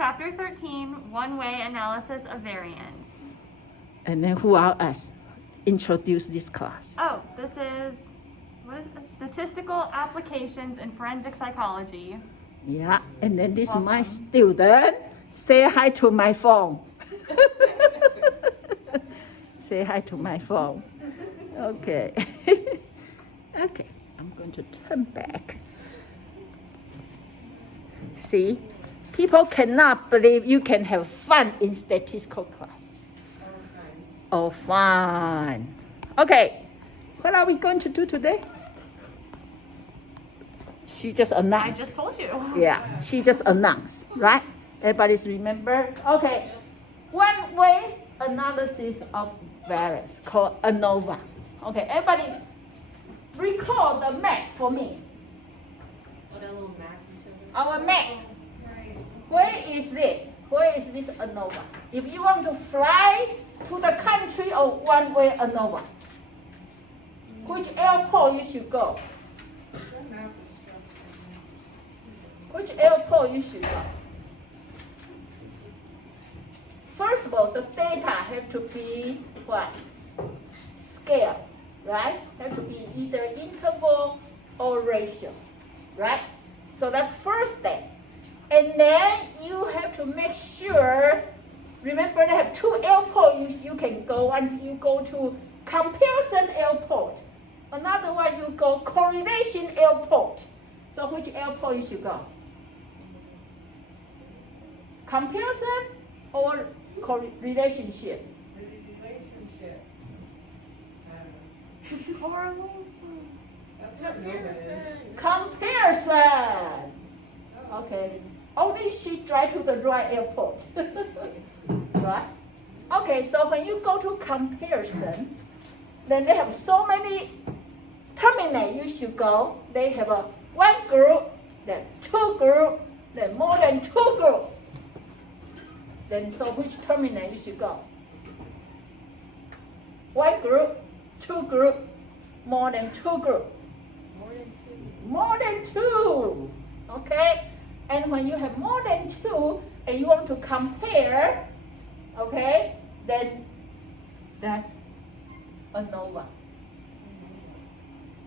Chapter 13, One-Way Analysis of Variance. And then who are us? Introduce this class. Oh, this is, what is it? Statistical Applications in Forensic Psychology. Yeah, and then this is my Welcome. student. Say hi to my phone. Say hi to my phone. Okay. Okay, I'm going to turn back. See, people cannot believe you can have fun in statistical class. Oh, fun. Okay, what are we going to do today? She just I announced. just told you. Yeah, she just announced, right? Everybody's remember? Okay, one way analysis of variance called ANOVA. Okay, everybody recall the map for me. Oh, that little map you showed us? Our map. Right. Where is this? Where is this ANOVA? If you want to fly to the country of one-way ANOVA, which airport you should go? That map is just. Which airport you should go? First of all, the data have to be what? Scale, right? Have to be either interval or ratio, right? So that's first step. And then you have to make sure, remember they have two airports you can go. Once you go to comparison airport, another one you go correlation airport. So which airport you should go? Comparison or relationship? Relationship. I don't know. Correlation. That's what ANOVA is. Comparison. Okay. Only she drive to the right airport. Right? Okay, so when you go to comparison, then they have so many terminal you should go. They have a one group, then two group, then more than two group. Then so which terminal you should go? One group, two group, more than two group. More than two. More than two. Okay? And when you have more than two and you want to compare, okay, then that's ANOVA.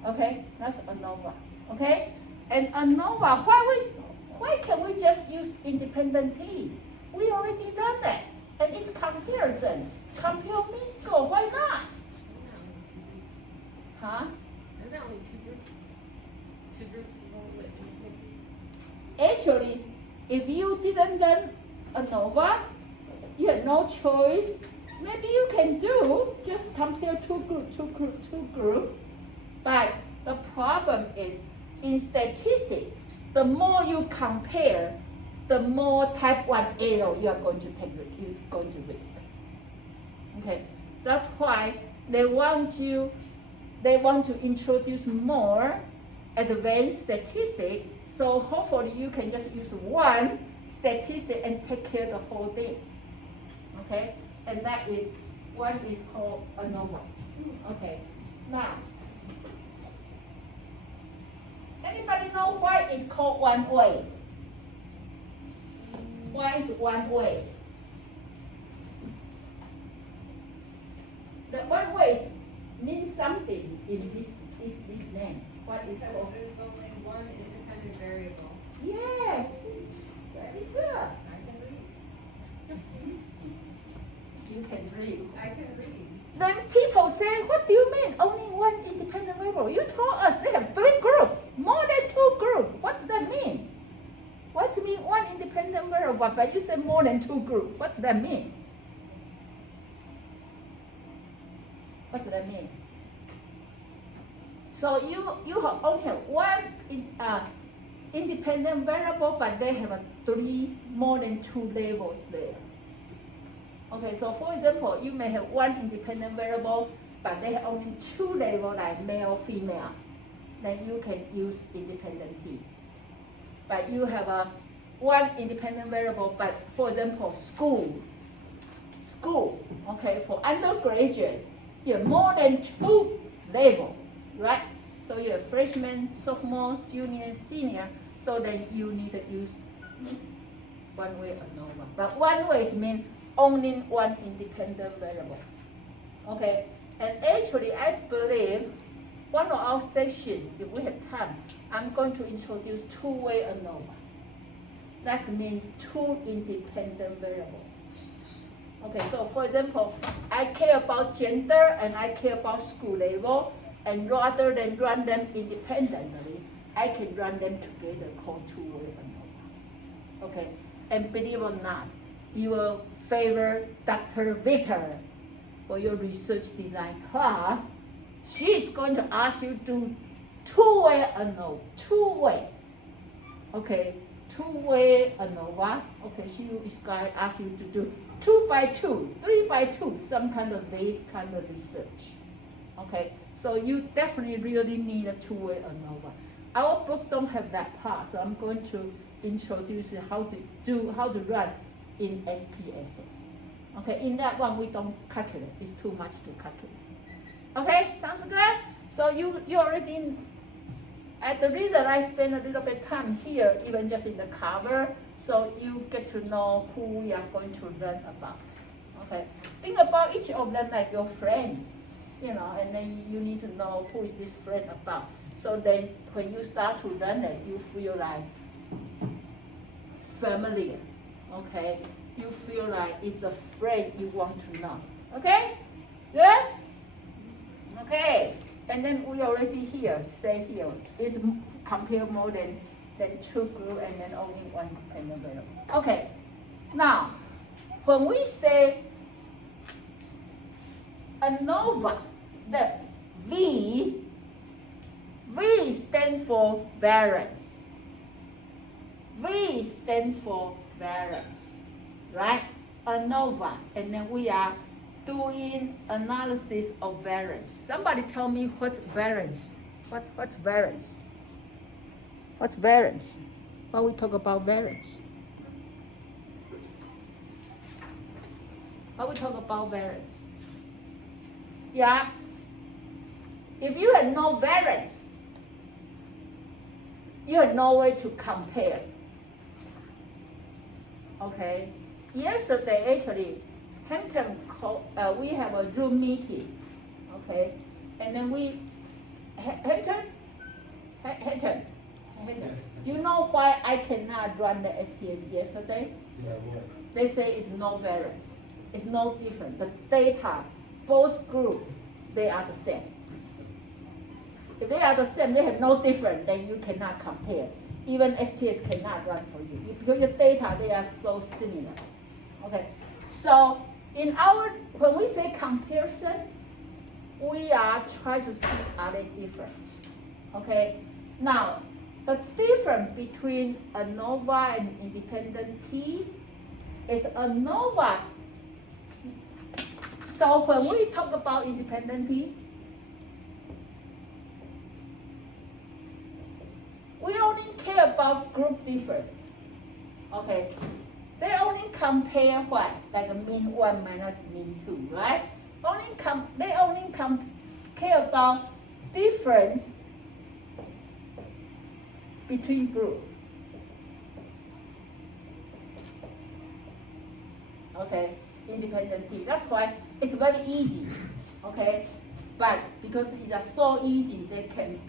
Okay? That's ANOVA. Okay? And ANOVA, why can we just use independent P? We already done that. And it's comparison. Compare mean score. Why not? Huh? Isn't that only two groups? Two groups is only what independent? Actually, if you didn't learn ANOVA, you have no choice. Maybe you can do just compare two group. But the problem is in statistics, the more you compare, the more type 1 error you are going to risk. Okay, that's why they want to introduce more advanced statistics. So hopefully you can just use one statistic and take care of the whole thing. Okay, and that is one is called ANOVA. Okay, now anybody know why it's called one way? Why is one way? The one way means something in this name. What is Because called? there's only one independent variable. Yes, very good. I can read. You can read. I can read. Then people say, what do you mean only one independent variable? You told us they have three groups, more than two groups. What's that mean? What's it mean one independent variable, but you say more than two groups? What's that mean? What's that mean? So you only have one independent variable, but they have three, more than two labels there. Okay, so for example, you may have one independent variable, but they have only two labels like male, female. Then you can use independent P. But you have one independent variable, but for example, school, okay, for undergraduate, you have more than two labels, right? So you have freshman, sophomore, junior, senior, so then you need to use One-way ANOVA. But one-way means only one independent variable. Okay, and actually I believe one of our sessions, if we have time, I'm going to introduce two-way ANOVA. That means two independent variables. Okay, so for example, I care about gender and I care about school level, and rather than run them independently, I can run them together called two-way ANOVA. Okay, and believe it or not, you will favor Dr. Victor for your research design class. She is going to ask you to do two-way ANOVA, two-way. Okay, two-way ANOVA. Okay, she is going to ask you to do 2 by 2, 3 by 2, some kind of this kind of research. Okay, so you definitely really need a two-way ANOVA. Our book don't have that part, so I'm going to introduce how to run in SPSS. Okay, in that one we don't calculate, it's too much to calculate. Okay, sounds good? So you already, at the reason I spend a little bit time here, even just in the cover, so you get to know who we are going to learn about. Okay, think about each of them like your friend, you know, and then you need to know who is this friend about. So then when you start to learn it, you feel like familiar, okay? You feel like it's a friend you want to know, okay? Good? Okay, and then we already here, say here, is compare more than two groups and then only one dependent variable. Okay, now, when we say ANOVA, the V stands for variance. V stands for variance, right? ANOVA, and then we are doing analysis of variance. Somebody tell me what's variance? What's variance? What's variance? Why we talk about variance? Why we talk about variance? Yeah. If you have no variance, you have no way to compare. Okay. Yesterday, actually, Hampton we have a Zoom meeting. Okay, and then Hampton. Do you know why I cannot run the SPS yesterday? Yeah. They say it's no variance. It's no different. The data, both groups, they are the same. If they are the same, they have no difference, then you cannot compare. Even SPS cannot run for you. Because your data, they are so similar. Okay, so when we say comparison, we are trying to see are they different. Okay, now the difference between ANOVA and independent P is ANOVA. So when we talk about independent P, we only care about group difference. Okay, they only compare what? Like a mean 1 minus mean 2, right? They only care about difference between groups. Okay, independent P. That's why it's very easy. Okay, but because it's just so easy, they can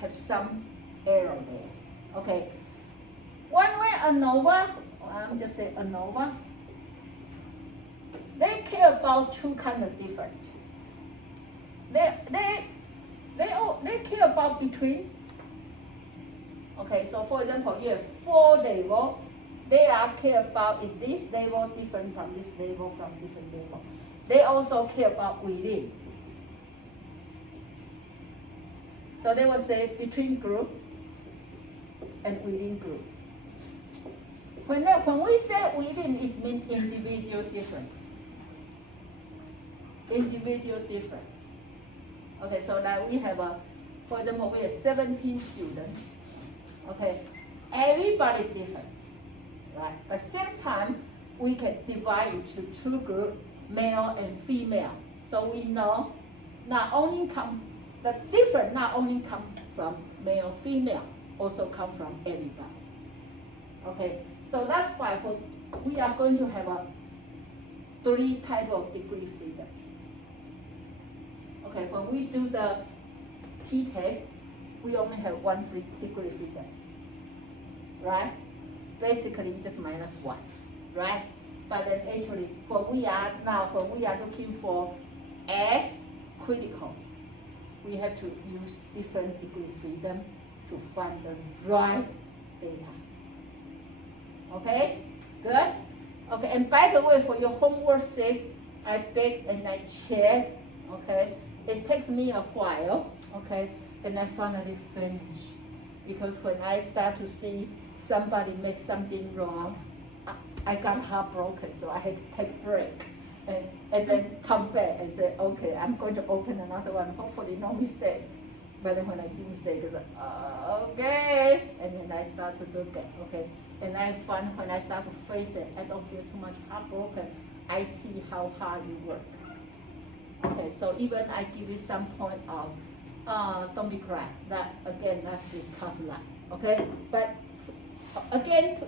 have some error there. Okay, one-way ANOVA, I'm just saying ANOVA, they care about two kind of difference. They care about between. Okay, so for example, you have 4 levels. They are care about if this level different from this level from different level. They also care about within. So they will say between group and within group. When we say within, it means individual difference. Individual difference. Okay, so now we have for example, we have 17 students. Okay, everybody different, right? At the same time, we can divide into 2 groups, male and female. So we know the difference not only come from male, female, also come from everybody. Okay, So that's why we are going to have a 3 type of degree freedom. Okay, when we do the t-test, we only have 1 degree freedom, right? Basically, just minus 1, right? But then actually, when we are looking for F critical, we have to use different degree freedom to find the right data. Okay, good? Okay, and by the way, for your homework sake, I beg and I check, okay? It takes me a while, okay? And I finally finish. Because when I start to see somebody make something wrong, I got heartbroken, so I had to take a break. And then come back and say, okay, I'm going to open another one, hopefully no mistake. But then when I see mistake, it's like, okay. And then I start to look at, okay. And I find when I start to face it, I don't feel too much heartbroken. I see how hard you work. Okay, so even I give you some point of, don't be cry. That again, that's just tough luck. Okay, but again,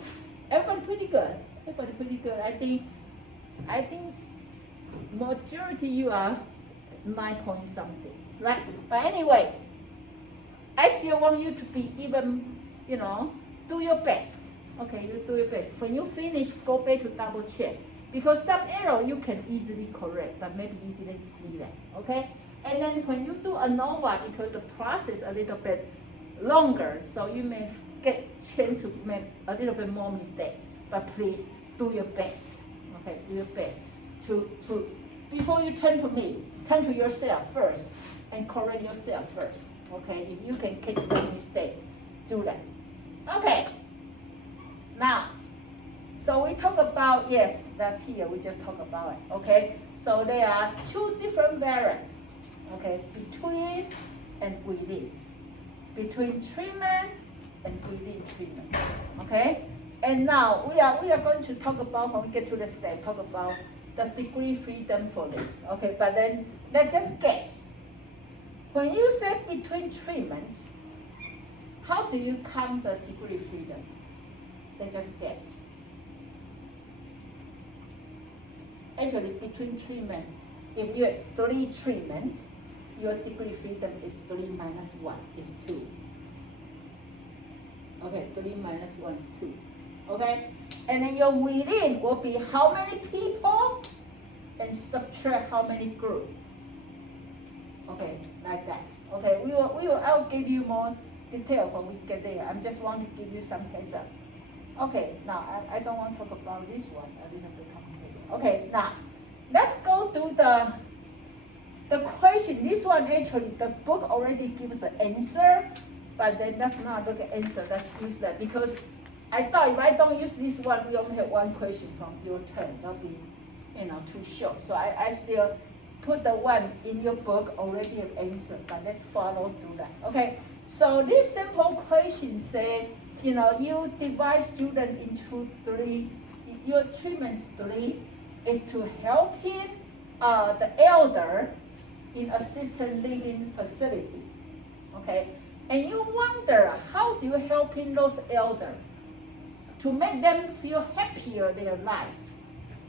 everybody pretty good. Everybody pretty good. I think majority you are 9 point something, right? But anyway, I still want you to be even, do your best. Okay, you do your best. When you finish, go back to double check. Because some error you can easily correct, but maybe you didn't see that, okay? And then when you do ANOVA, because the process a little bit longer, so you may get chance to make a little bit more mistake. But please do your best, okay? Do your best to before you turn to me, turn to yourself first and correct yourself first, okay? If you can catch some mistake, do that. Okay. Now, so we talk about, yes, that's here, we just talk about it, okay? So there are 2 different variants, okay? Between and within. Between treatment and within treatment, okay? And now we are going to talk about, when we get to the step, talk about the degree freedom for this, okay? But then let's just guess. When you say between treatment, how do you count the degree freedom? Let's just guess. Actually, between treatment, if you have 3 treatment, your degree freedom is 3 minus 1 is 2. Okay, 3 minus 1 is 2. Okay? And then your within will be how many people and subtract how many group. Okay, like that. Okay, I'll give you more detail when we get there. I just want to give you some heads up. Okay, now I don't want to talk about this one, a little bit complicated. Okay, now let's go to the question. This one actually, the book already gives an answer, but then let's not look at answer, let's use that, because I thought if I don't use this one, we only have 1 question from your turn. That'll be, too short. So I still put the one in your book already have answer, but let's follow through that. Okay, so this simple question say, you divide student into 3, your treatments 3 is to helping the elder in assisted living facility, okay? And you wonder, how do you helping those elders to make them feel happier in their life,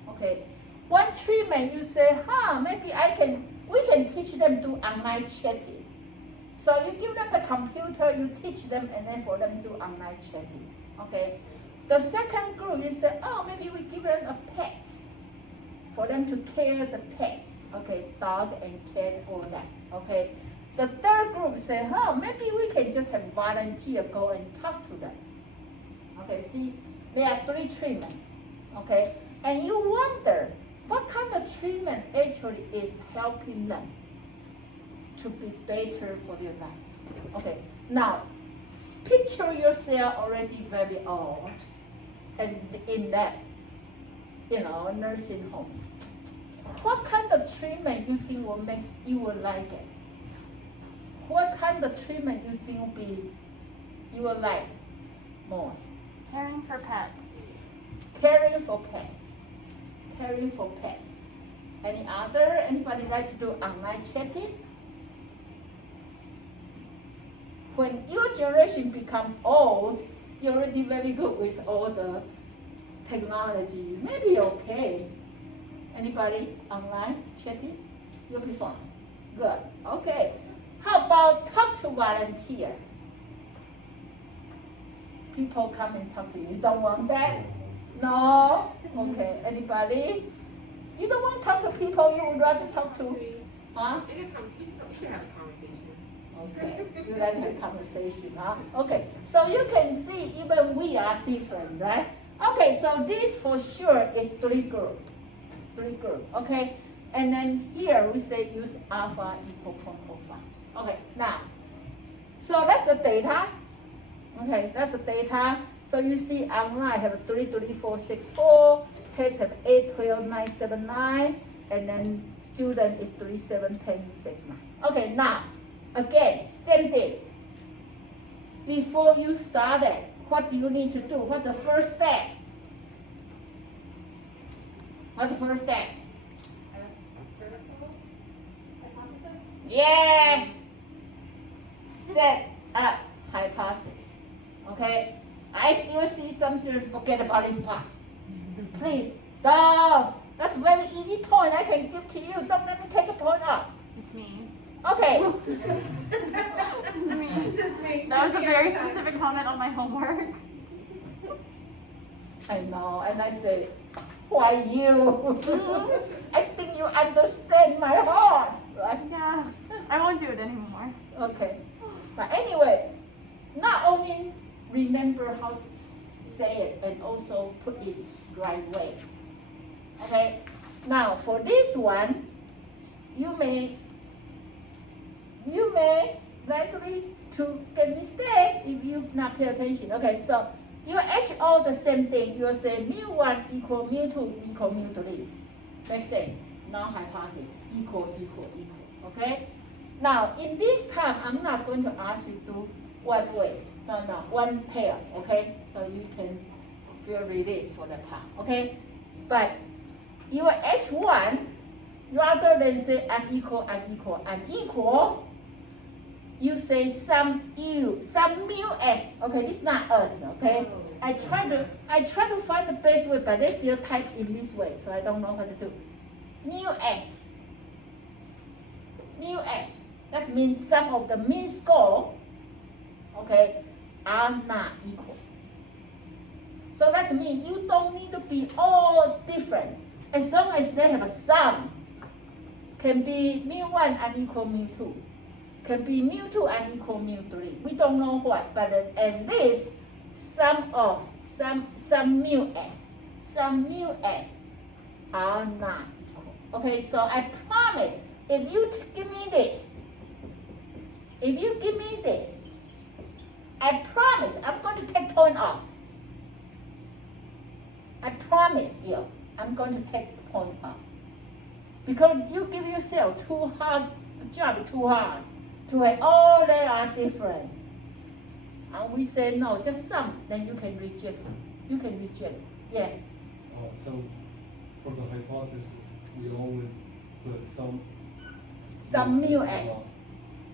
okay? One treatment, you say, maybe we can teach them to online chatting. So you give them the computer, you teach them, and then for them to do online chatting, okay? The second group, you say, maybe we give them a pets, for them to care the pets, okay? Dog and cat, all that, okay? The third group say, maybe we can just have volunteer go and talk to them. Okay, see, there are 3 treatments, okay? And you wonder, what kind of treatment actually is helping them to be better for their life? Okay, now, picture yourself already very old and in that, nursing home. What kind of treatment you think will make you will like it? What kind of treatment you think you will like more? Caring for pets. Caring for pets. Caring for pets. Anybody like to do online chatting? When your generation become old, you're already very good with all the technology, maybe okay. Anybody online checking? You'll be fine. Good. Okay. How about talk to volunteer? People come and talk to you. You don't want that? No? Okay. Anybody? You don't want to talk to people you would rather talk to? Huh? You can have a conversation. Okay. You like to have conversation, huh? Okay. So you can see even we are different, right? Okay, so this for sure is 3 group. 3 group, okay? And then here we say use alpha equal 0.05. Okay, now, so that's the data. Okay, that's the data. So you see online have 3, 3, 4, 6, 4. Kids have 8, 12, 9, 7, 9. And then student is 3, 7, 10, 6, 9. Okay, now, again, same thing. Before you start it, what do you need to do? What's the first step? What's the first step? Yes! Set up hypothesis. Okay? I still see some students forget about this part. Please, don't. That's a very easy point I can give to you. Don't let me take a point off. It's me. Okay. It's me. Just me. That was a very specific comment on my homework. I know, and I say, why you? I think you understand my heart, right? Yeah, I won't do it anymore. Okay. But anyway, not only remember how to say it and also put it right way. Okay. Now for this one, you may likely to get mistake if you not pay attention. Okay, so you H all the same thing. You will say mu1 equal mu2 equal mu3. Makes sense. Now hypothesis equal. Okay. Now in this time, I'm not going to ask you to one way. No, one pair. Okay. So you can feel release for the part. Okay. But your H1, rather than say unequal, you say some mu s. Okay, this is not us. Okay, I try to find the best way, but they still type in this way, so I don't know what to do. Mu s. That means some of the mean score, okay, are not equal. So that means you don't need to be all different, as long as they have a sum. Can be mu1 unequal mu2. Can be mu2 unequal mu3. We don't know what, but at least some mu s are not equal. Okay, so I promise, if you give me this, I promise I'm going to take point off. I promise you, I'm going to take point off. Because you give yourself too hard to have all they are different. And we say no, just some, then you can reject. Yes. So for the hypothesis, we always put some mu s.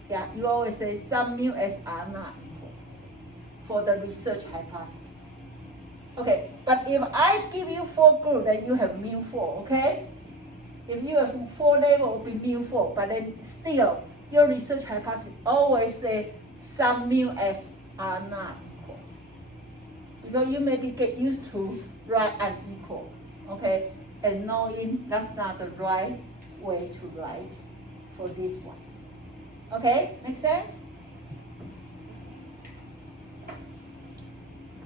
Yeah, you always say some mu s are not equal for the research hypothesis. Okay, but if I give you 4 groups, then you have mu 4, okay? If you have 4 labels, it will be mu 4, but then still, your research hypothesis always say some mu s are not equal. Because you maybe get used to write unequal, okay? And knowing that's not the right way to write for this one. Okay, make sense?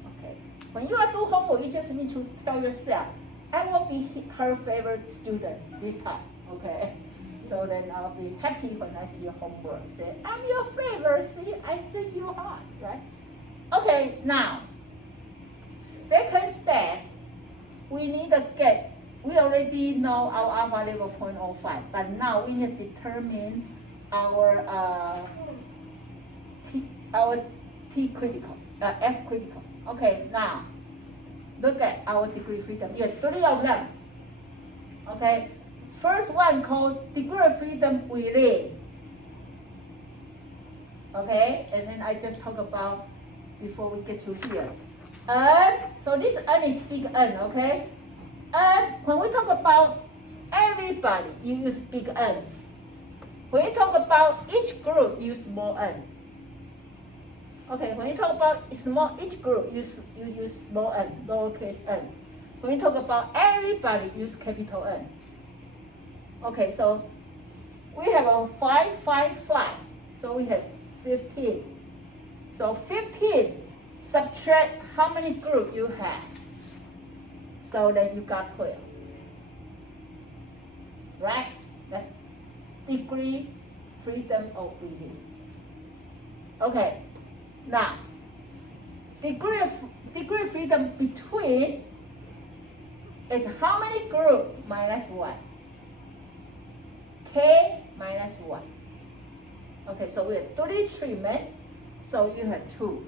Okay. When you are doing homework, you just need to tell yourself, I will be her favorite student this time, okay? So then I'll be happy when I see your homework. Say, I'm your favorite, see, I do you hard, right? Okay, now, second step, we already know our alpha level 0.05, but now we need to determine our T critical, F critical. Okay, now, look at our degree freedom. You have 3 of them. Okay, first one called degree of freedom within. Okay, and then I just talk about before we get to here. N. So this N is big N, okay? And when we talk about everybody, you use big N. When you talk about each group, use small n. Okay, when you talk about each group, you use small n, lowercase n. When you talk about everybody, use capital N. Okay, so we have a 5, 5, 5. So we have 15. So 15, subtract how many groups you have. So then you got 12. Right? That's degree freedom of belief. Okay, now degree freedom between is how many groups minus 1? K minus 1. Okay, so we have 3 treatment, so you have 2.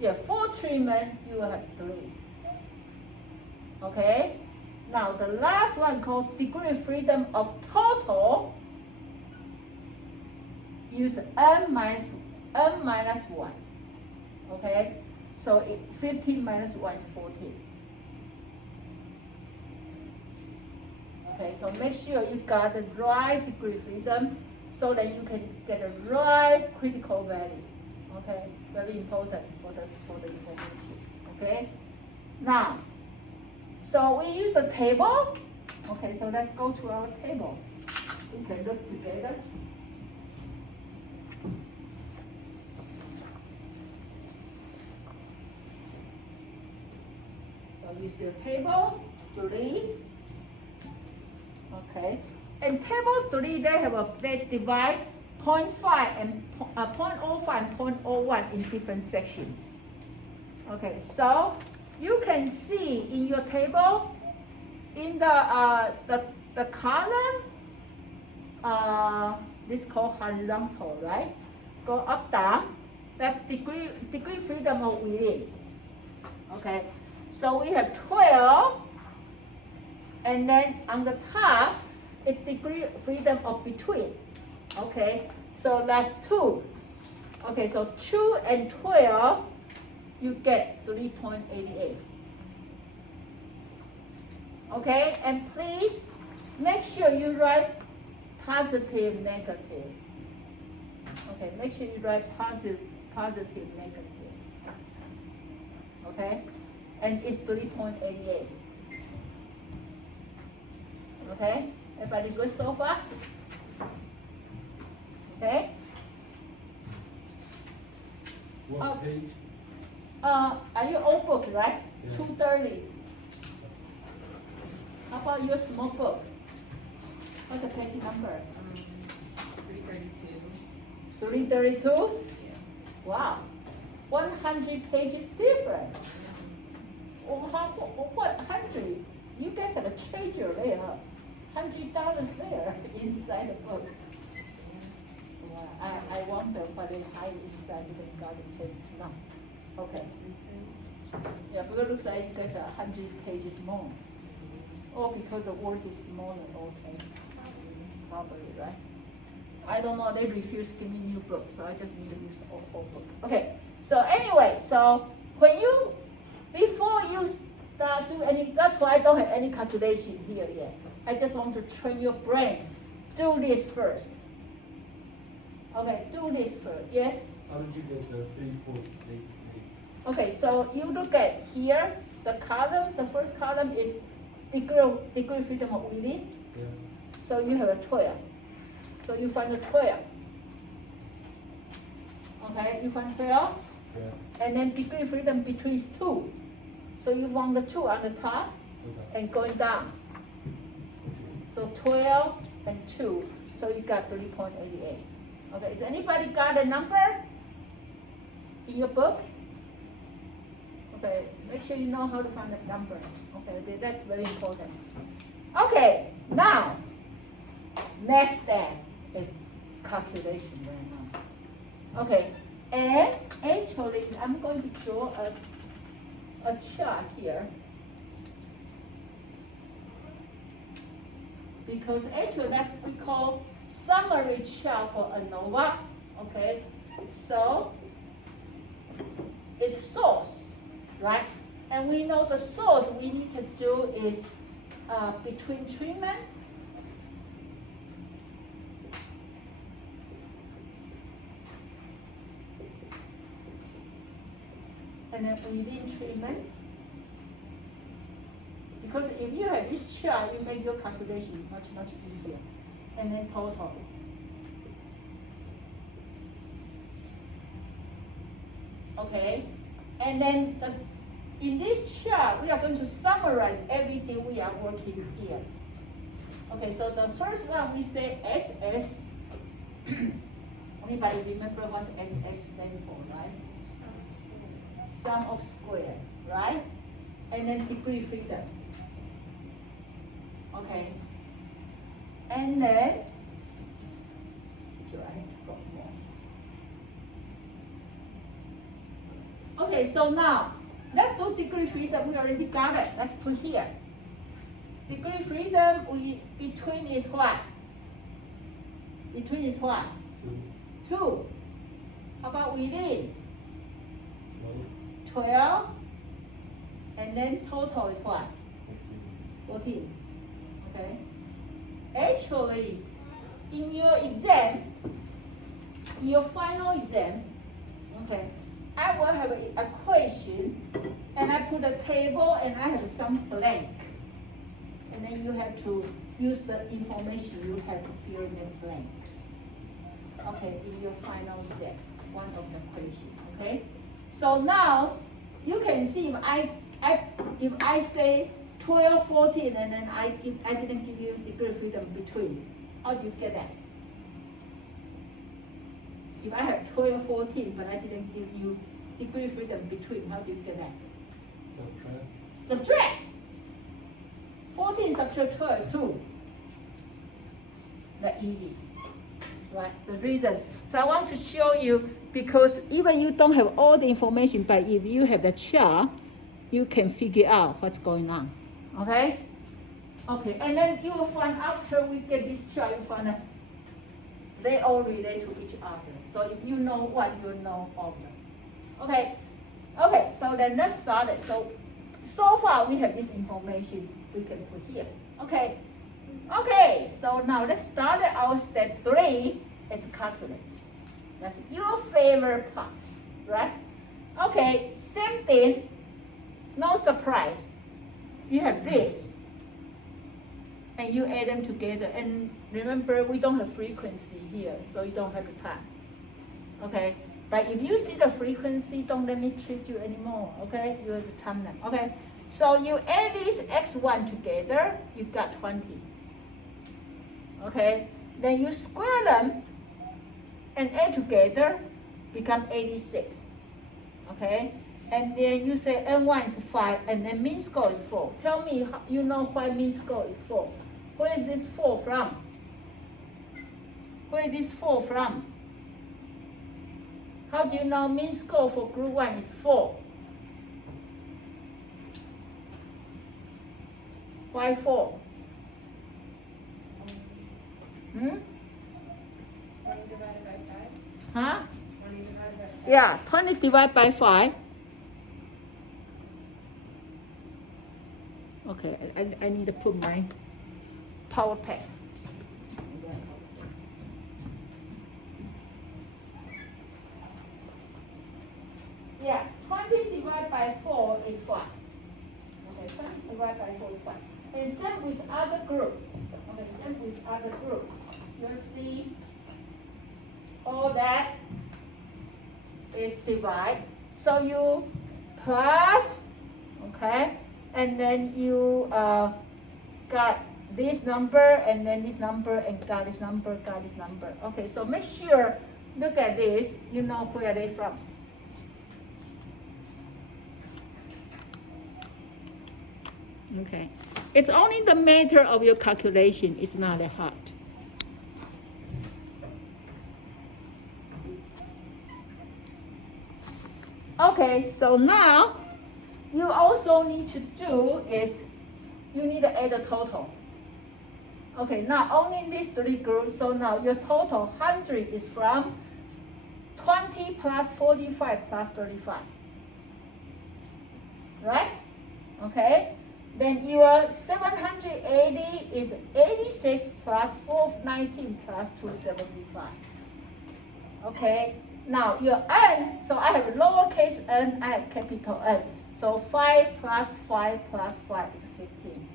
You have 4 treatment, you have 3. Okay, now the last one called degree freedom of total. Use n minus 1. Okay, so 15 minus 1 is 14. Okay, so make sure you got the right degree freedom so that you can get the right critical value. Okay, very important for the information. Okay, now, so we use a table. Okay, so let's go to our table. We can look together. So use your table 3. Okay, and table 3 they divide 0.5 and 0.05 and 0.01 in different sections. Okay, so you can see in your table in the column this called horizontal, right? Go up down. That's degree freedom of within. Okay, so we have 12. And then on the top, it's degree freedom of between. Okay, so that's 2. Okay, so 2 and 12, you get 3.88. Okay, and please make sure you write positive, negative. Okay, make sure you write positive, negative. Okay, and it's 3.88. Okay, everybody good so far? Okay. What page? Are you old book, right? Yeah. 230. How about your small book? What's the page number? 332. 332? Yeah. Wow, 100 pages different. Oh, what 100? You guys have a treasure there. $100 there inside the book. Wow, I wonder what they hide inside the garden takes too long. Okay. Yeah, but it looks like you guys are 100 pages more. Oh, because the words is smaller. Okay. Probably, right? I don't know. They refuse to give me new books, so I just need to use the old book. Okay. So anyway, so when you before you start do any, that's why I don't have any calculation here yet. I just want to train your brain. Do this first. Okay, do this first. Yes? How did you get the 3.88? Okay, so you look at here, the column, the first column is degree freedom of within. Yeah. So you have a 12. So you find the 12. Okay, you find 12. Yeah. And then degree freedom between is 2. So you found the 2 on the top Okay. and going down. So 12 and 2. So you got 3.88. Okay, is anybody got a number in your book? Okay, make sure you know how to find the number. Okay, that's very important. Okay, now, next step is calculation right now. Okay, and actually, I'm going to draw a chart here. Because actually that's what we call summary chart for ANOVA. Okay, so it's source, right? And we know the source we need to do is between treatment and then within treatment. Because if you have this chart, you make your calculation much easier. And then total. Okay, and then in this chart, we are going to summarize everything we are working here. Okay, so the first one we say SS. Anybody remember what SS stands for, right? Sum of square, right? And then degree freedom. Okay. And then, okay, so now let's do degree freedom. We already got it. Let's put here. Degree freedom between is what? Between is what? 2. How about within? 12. And then total is what? 14. Okay. Actually, in your exam, in your final exam, okay, I will have an equation, and I put a table, and I have some blank. And then you have to use the information you have to fill in the blank. Okay, in your final exam, one of the questions. Okay. So now you can see if I say 12, 14, and then I didn't give you degree freedom between. How do you get that? If I have 12, 14, but I didn't give you degree freedom between, how do you get that? Subtract. Subtract. 14 subtract 12 is 2. That easy, right? The reason. So I want to show you, because even you don't have all the information, but if you have the chart, you can figure out what's going on. Okay? Okay, and then you will find after we get this chart, you find that they all relate to each other. So if you know one, you know all of them. Okay? Okay, so then let's start it. So far we have this information we can put here. Okay? Okay, so now let's start our step 3. It's calculate. That's your favorite part, right? Okay, same thing. No surprise. You have this, and you add them together. And remember, we don't have frequency here, so you don't have to time. Okay? But if you see the frequency, don't let me treat you anymore. Okay? You have to time them. Okay? So you add these x1 together, you got 20. Okay? Then you square them and add together, become 86. Okay? And then you say N1 is 5, and then mean score is 4. Tell me, you know why mean score is 4. Where is this 4 from? Where is this 4 from? How do you know mean score for group 1 is 4? Why 4? 20 divided by 5? Huh? 20 divided by 5? Yeah, 20 divided by 5. Okay, I need to put my power pack. Yeah, 20 divided by 4 is 5. Okay, 20 divided by 4 is 5. And same with other group. Okay, same with other group. You'll see all that is divide. So you plus, okay, and then you got this number, and then this number, and got this number, got this number. Okay, so make sure, look at this, you know where they're from. Okay, it's only the matter of your calculation, it's not that hard. Okay, so now you also need to do is you need to add the total. Okay, now only these 3 groups, so now your total 100 is from 20 plus 45 plus 35. right? Okay, then your 780 is 86 plus 419 plus 275. Okay, now your n, so I have lowercase n, I have capital N. So 5 plus 5 plus 5 is 15.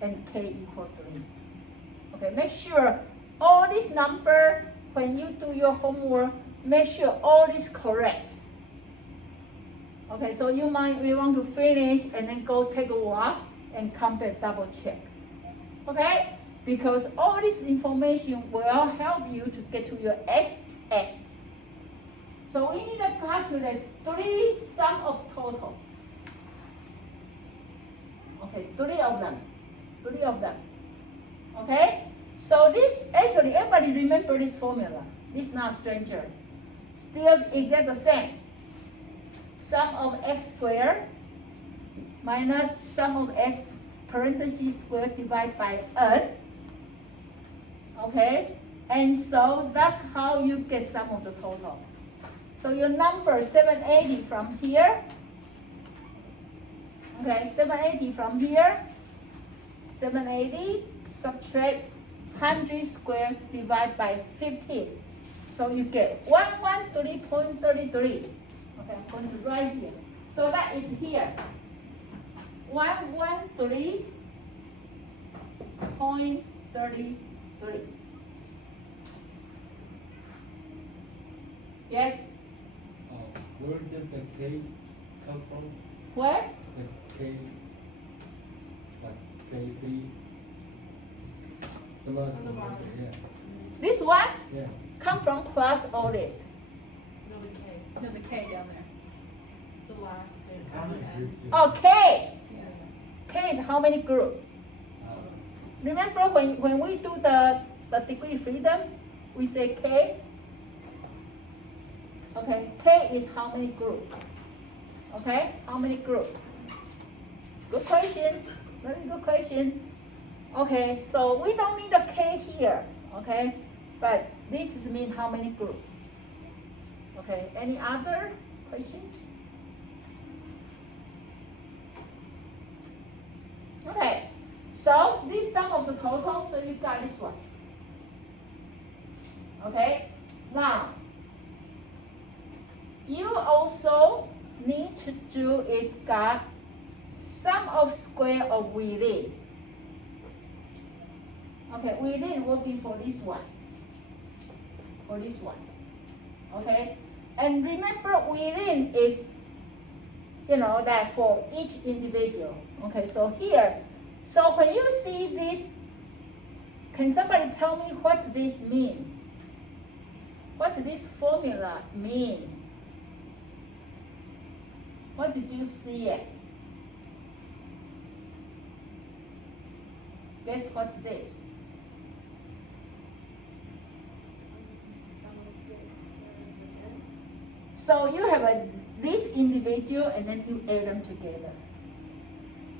And k equal 3. Okay, make sure all this number, when you do your homework, make sure all is correct. Okay, so we want to finish and then go take a walk and come back double check. Okay, because all this information will help you to get to your SS. So we need to calculate 3 sum of total. Okay, 3 of them. 3 of them. Okay? So this, actually, everybody remember this formula. This is not stranger. Still, it get the same. Sum of x squared minus sum of x parentheses squared divided by n. Okay? And so that's how you get sum of the total. So your number 780 from here. Okay, 780 from here. 780 subtract 100 squared divided by 15. So you get 113.33. Okay, I'm going to write here. So that is here. 113.33. Yes? Where did the K come from? Where? The K, like KB. The last On the one, bottom. yeah. This one Yeah. come from plus all this. No, the K. No, the K down there. The last thing. How many groups? Okay. Yeah. K is how many group? Remember when we do the degree freedom, we say K? Okay, K is how many group? Okay, how many group? Good question, very good question. Okay, so we don't need a K here, okay? But this is mean how many group? Okay, any other questions? Okay, so this sum of the total, so you got this one. Okay, now, you also need to do is got sum of square of within. Okay, within will be for this one. For this one. Okay, and remember within is, that for each individual. Okay, so here, so when you see this, can somebody tell me what this mean? What's this formula mean? What did you see it? Guess what's this? So you have this individual and then you add them together.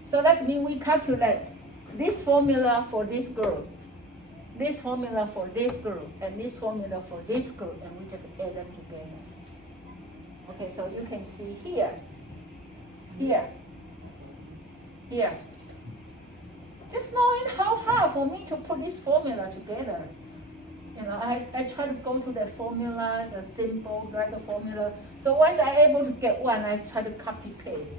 So that means we calculate this formula for this group, this formula for this group, and this formula for this group, and we just add them together. Okay, so you can see here, here. Just knowing how hard for me to put this formula together. I try to go to the formula, the symbol, write the formula. So once I'm able to get one, I try to copy paste,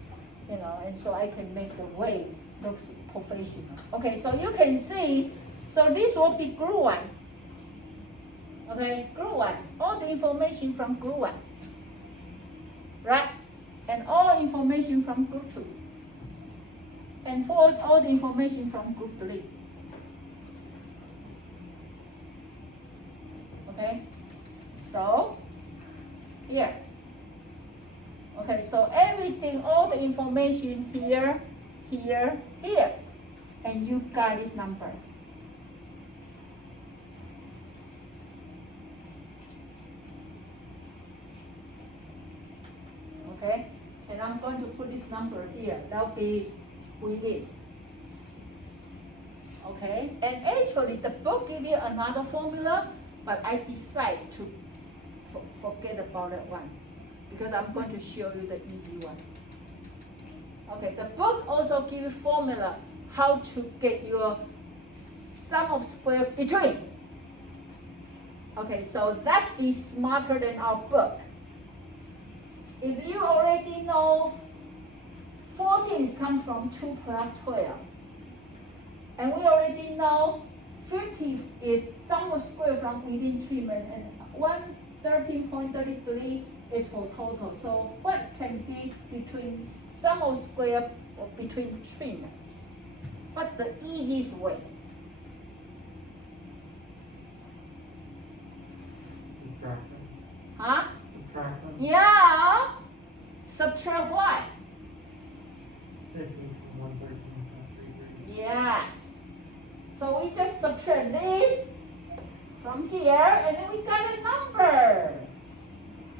and so I can make the way looks professional. Okay, so you can see, so this will be group 1. Okay, group 1, all the information from group 1, right? And all information from group 2. And for all the information from group 3. Okay, so here. Okay, so everything, all the information here, here, here, and you got this number. Okay, and I'm going to put this number here. That'll be within. Okay, and actually the book gives you another formula, but I decide to forget about that one because I'm going to show you the easy one. Okay, the book also gives you formula how to get your sum of square between. Okay, so let's be smarter than our book. If you already know 14 comes from 2 plus 12, and we already know 50 is sum of square from within treatment, and 113.33 is for total. So what can be between sum of square or between treatments? What's the easiest way? Subtraction. Huh? Subtraction. Yeah. Subtract what? 50 from 113.33. Yes. So we just subtract this from here, and then we got a number.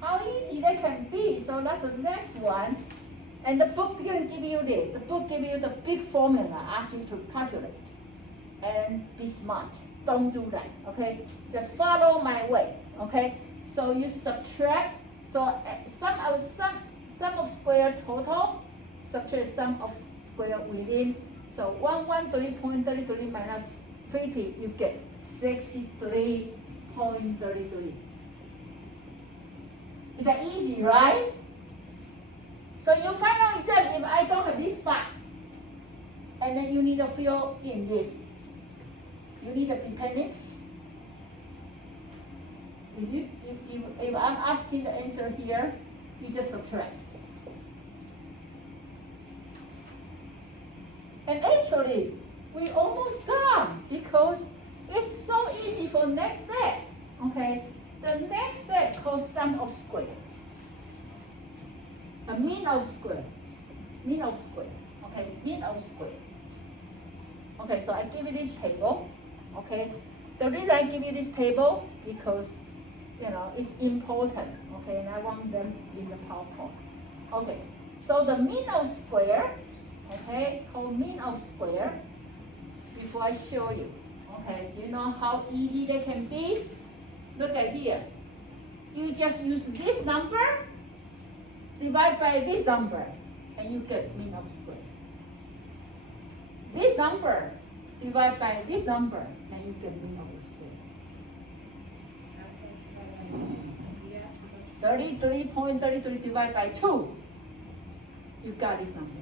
How easy that can be. So that's the next one. And the book didn't give you this. The book gave you the big formula, ask you to calculate. And be smart. Don't do that, okay? Just follow my way, okay? So you subtract. So sum of square total, subtract sum of square within. So 113.33 minus 50, you get 63.33. Is that easy, right? So your final exam, if I don't have this part, and then you need to fill in this. You need to be panic. If I'm asking the answer here, you just subtract. And actually, we almost done because it's so easy for next step. Okay, the next step called sum of square. A mean of square. Mean of square. Okay, mean of square. Okay, so I give you this table. Okay, the reason I give you this table because it's important. Okay, and I want them in the PowerPoint. Okay, so the mean of square. Okay, called mean of square. Before I show you, okay, do you know how easy they can be? Look at here. You just use this number, divide by this number, and you get mean of square. This number, divide by this number, and you get mean of square. 33.33 divided by 2, you got this number.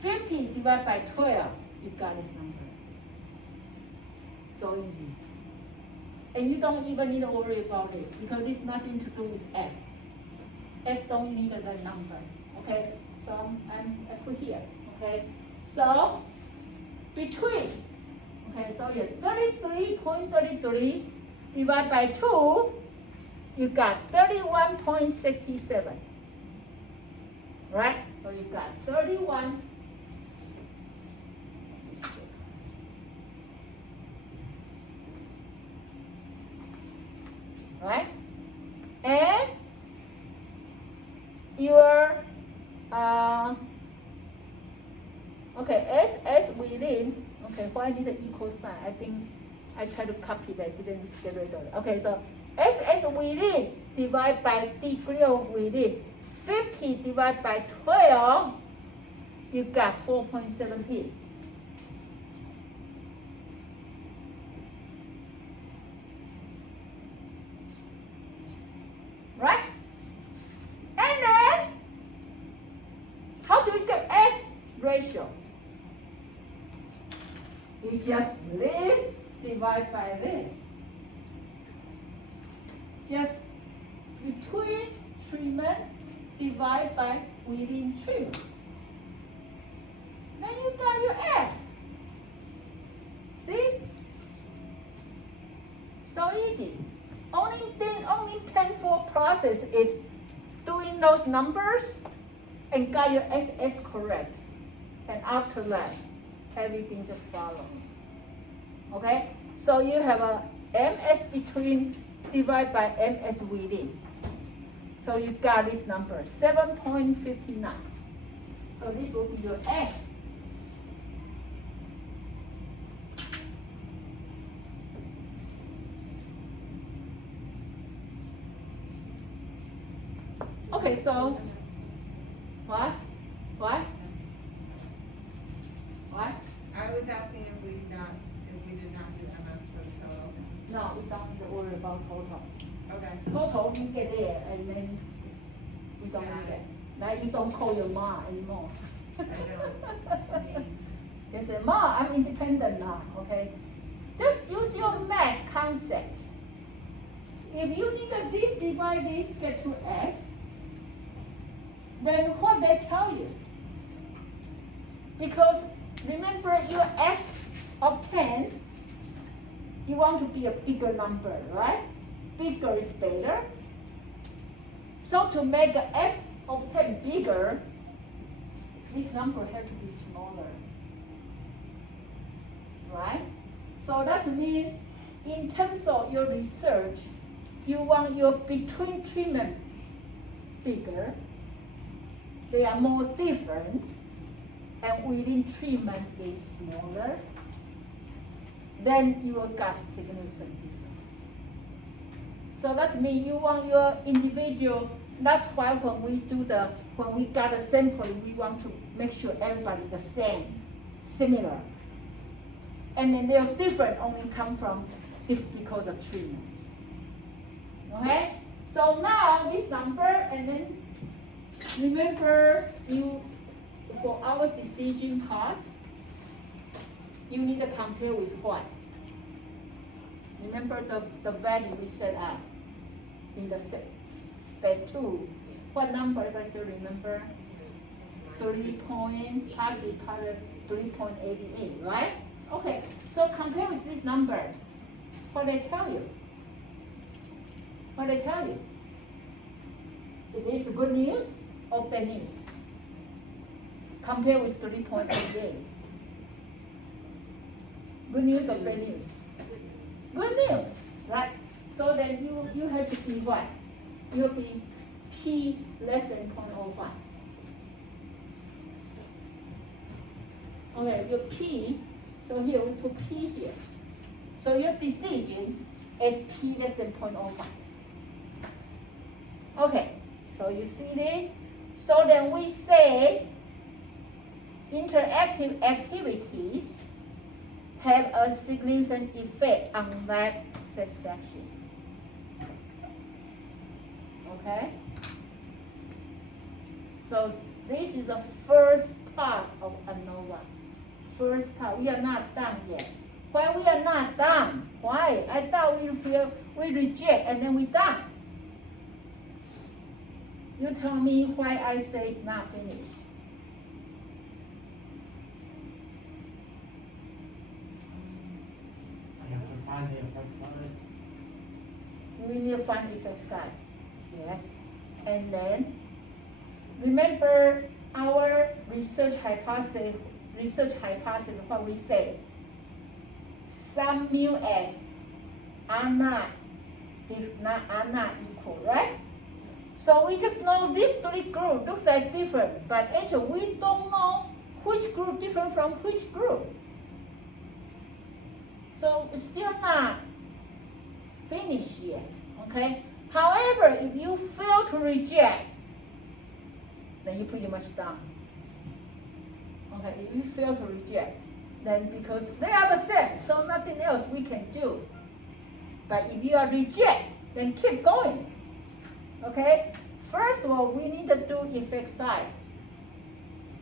50 divided by 12, you got this number. So easy. And you don't even need to worry about this because this nothing to do with F. F don't need that number. Okay? So I put here. Okay? So between, okay, so yeah, 33.33 divided by 2, you got 31.67. Right? So you got 31. Right? And your okay, SS within, okay, why I need an equal sign? I think I tried to copy that, didn't get rid of it. Okay, so SS within divided by degree of within. 50 divided by 12, you got 4.17. Right? And then, how do we get F ratio? You just this divide by this. Just between treatment divide by within treatment. Then you got your F. See? So easy. Only painful process is doing those numbers and got your SS correct. And after that, everything just follow. Okay? So you have a MS between divided by MS within. So you got this number, 7.59. So this will be your F. Okay, so what? What? he's asking if we did not do MS for the total. No, we don't need to worry about total. Okay. Total, you get there, and then we don't need it. Now you don't call your mom anymore. I don't. You say, Mom, I'm independent now, okay? Just use your math concept. If you need this, divide this, get to F, then what they tell you? Because remember your F of 10, you want to be a bigger number, right? Bigger is better. So to make a F of 10 bigger, this number has to be smaller. Right? So that means in terms of your research, you want your between treatment bigger, there are more difference, and within treatment is smaller, then you will get significant difference. So that means you want your individual, that's why when we got a sample, we want to make sure everybody's the same, similar. And then they're different only come from because of treatment. Okay? So now this number, and then remember for our decision part, you need to compare with what? Remember the value we set up in the step 2. What number, if I still remember? 3.88, right? Okay, so compare with this number. What they tell you? What they tell you? It is good news or bad news? Compare with 3.88. Good news or bad news? Good news, right? So then you have to be what? You will be P less than 0.05. Okay, your P. So here we put P here. So your decision is P less than 0.05. Okay, so you see this? So then we say interactive activities have a significant effect on lab satisfaction. Okay? So this is the first part of ANOVA. First part, we are not done yet. Why we are not done? Why? I thought we reject and then we done. You tell me why I say it's not finished. I have to find the effect size. You need to find effect size. Yes. And then remember our research hypothesis, what we say. Some mu s are not equal, right? So we just know these three groups looks like different, but actually we don't know which group different from which group. So it's still not finished yet, okay? However, if you fail to reject, then you're pretty much done. Okay, if you fail to reject, then because they are the same, so nothing else we can do. But if you are reject, then keep going. Okay? First of all, we need to do effect size.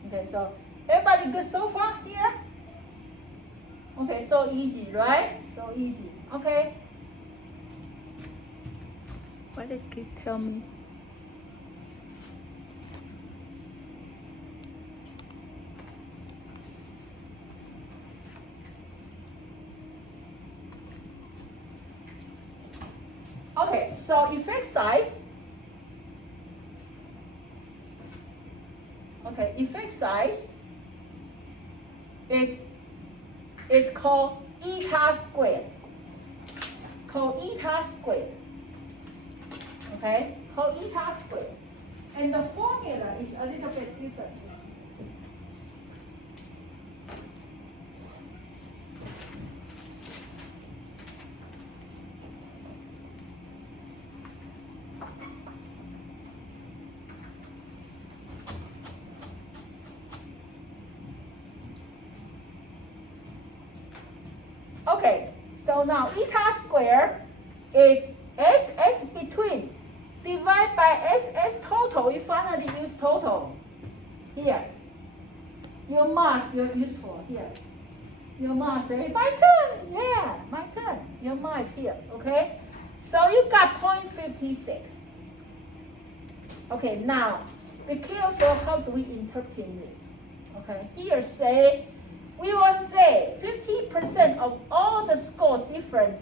Okay, so everybody good so far here? Okay, so easy, right? So easy. Okay. What did he tell me? Okay, so effect size. Okay, effect size is called eta squared. Called eta squared. Okay, called eta squared. And the formula is a little bit different. So now eta squared is SS between divide by SS total. You finally use total. Here. Your mass you're useful here. Your mass say, my turn. Yeah, my turn. Your mass here. Okay? So you got 0.56. Okay, now be careful how do we interpret this. Okay, here say we will say 50% of all the score difference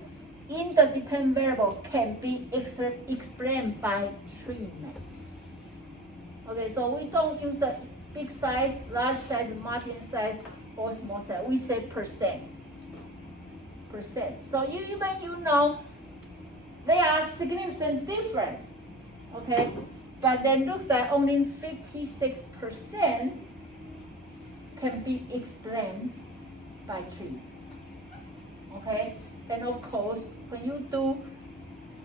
in the determined variable can be explained by treatment. Okay, so we don't use the big size, large size, margin size, or small size. We say percent. So even you know they are significant different. Okay, but then looks like only 56% can be explained by treatment. Okay, and of course, when you do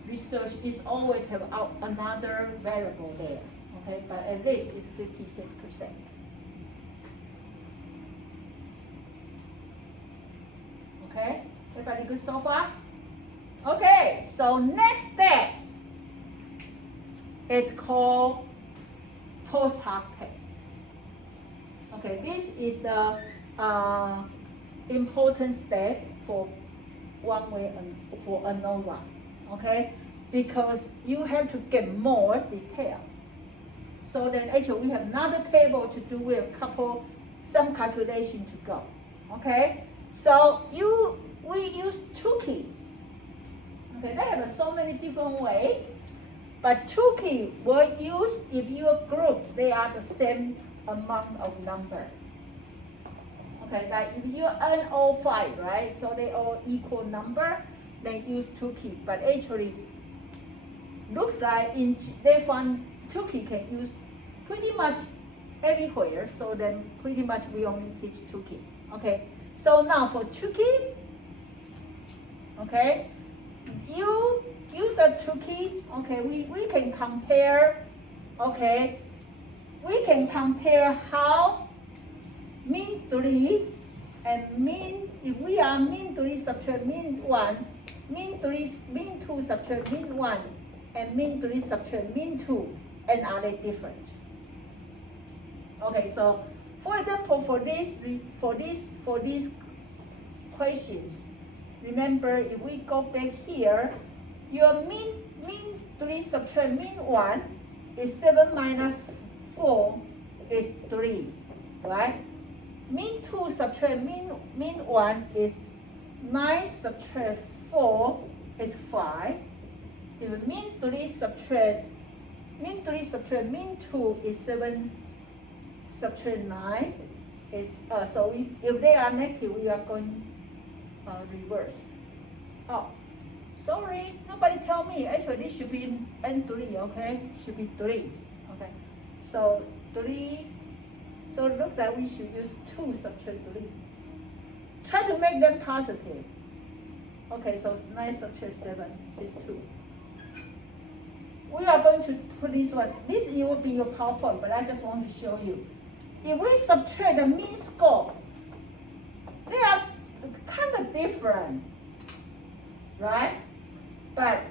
research, it's always have another variable there. Okay, but at least it's 56%. Okay, everybody good so far? Okay, so next step is called post hoc test. Okay, this is the important step for one way and for ANOVA. Okay, because you have to get more detail. So then actually we have another table to do with some calculation to go. Okay, so we use two keys. Okay, they have so many different ways, but two keys were used if your group they are the same amount of number. Okay, like if you earn all 5, right? So they all equal number, they use two keys. But actually, looks like they found two key can use pretty much everywhere. So then pretty much we only teach two key. Okay, so now for two key, okay, you use the two key. Okay, we can compare. Okay, we can compare how mean 3 and mean, if we are mean 3 subtract mean 1, mean 2 subtract mean 1, and mean 3 subtract mean 2, and are they different? Okay, so for example, for these questions, remember if we go back here, your mean 3 subtract mean 1 is 7 minus 4 is 3, right? Mean 2 subtract mean 1 is 9 subtract 4 is 5. If mean 3 subtract mean 2 is 7 subtract 9 is so if they are negative we are going reverse. Oh, sorry, nobody tell me. Actually this should be N3, okay? Should be 3. Okay. So 3. So it looks like we should use 2 subtract 3. Try to make them positive. Okay, so 9 subtract 7 is 2. We are going to put this one. This will be your PowerPoint, but I just want to show you. If we subtract the mean score, they are kind of different, right? But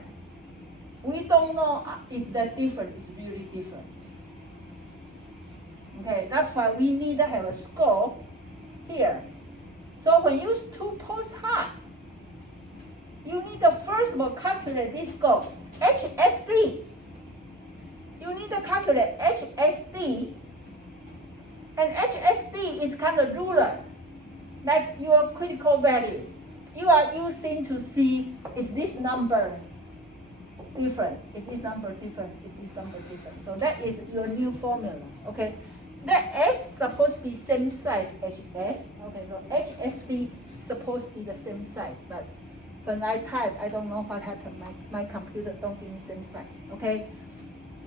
we don't know if the difference is really different. Okay, that's why we need to have a score here. So when you use two post hoc, you need to first of all calculate this score, HSD. You need to calculate HSD, and HSD is kind of ruler, like your critical value. You are using to see is this number different, is this number different, is this number different. So that is your new formula, okay? That S supposed to be same size HS. Okay, so HSD supposed to be the same size, but when I type, I don't know what happened. My computer don't give me same size. Okay,